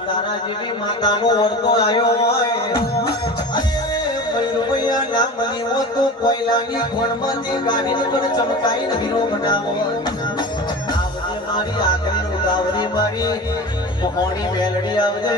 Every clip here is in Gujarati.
તારા જેવી માતાનો વર્તો આવ્યો હોય ના બની હો તો કોયલાની ખોણમાંથી કાઢીને પણ ચમકાઈને હીરો બનાવો. આવજે મારી આખરી ઉદાવરી મારી મોહણી મેલડી આવજે.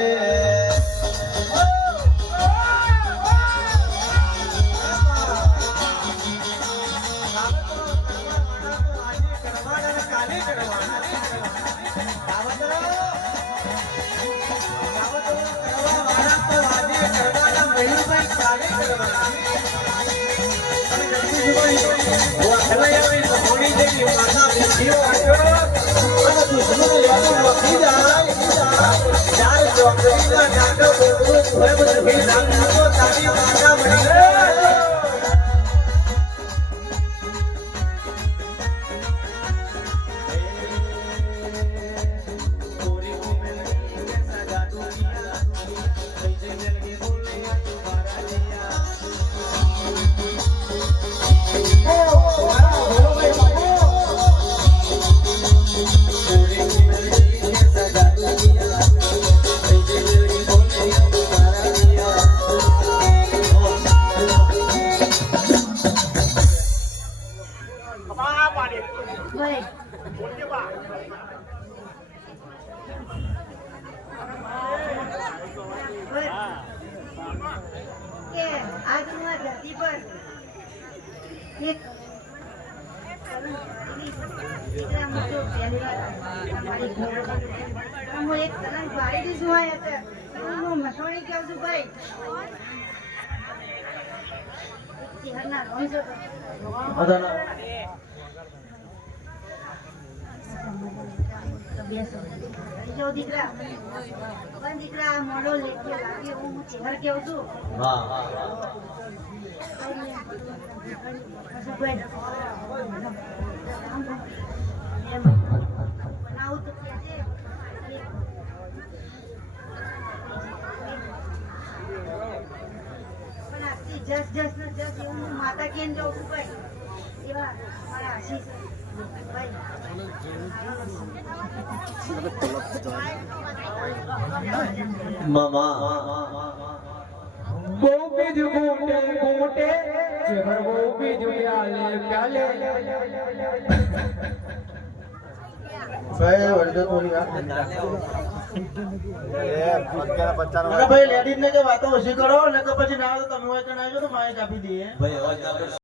દીકરા મોડો લેખે લાગે હું ચહેર કેવું છું. માતા કેમ જવું છું ભાઈ એવા મારા આશીષ મામા બહુ બીજું ગોટે ગોટે ચહેર બહુ બીજું પ્યાલે પ્યાલે ભાઈ વર્જો થોડી વાત ભાઈ લેડીઝ ને કે વાતો ઓછી કરો ને કે પછી ના તો તમે હોય કે ના જો તો મારે આપી દઈએ ભાઈ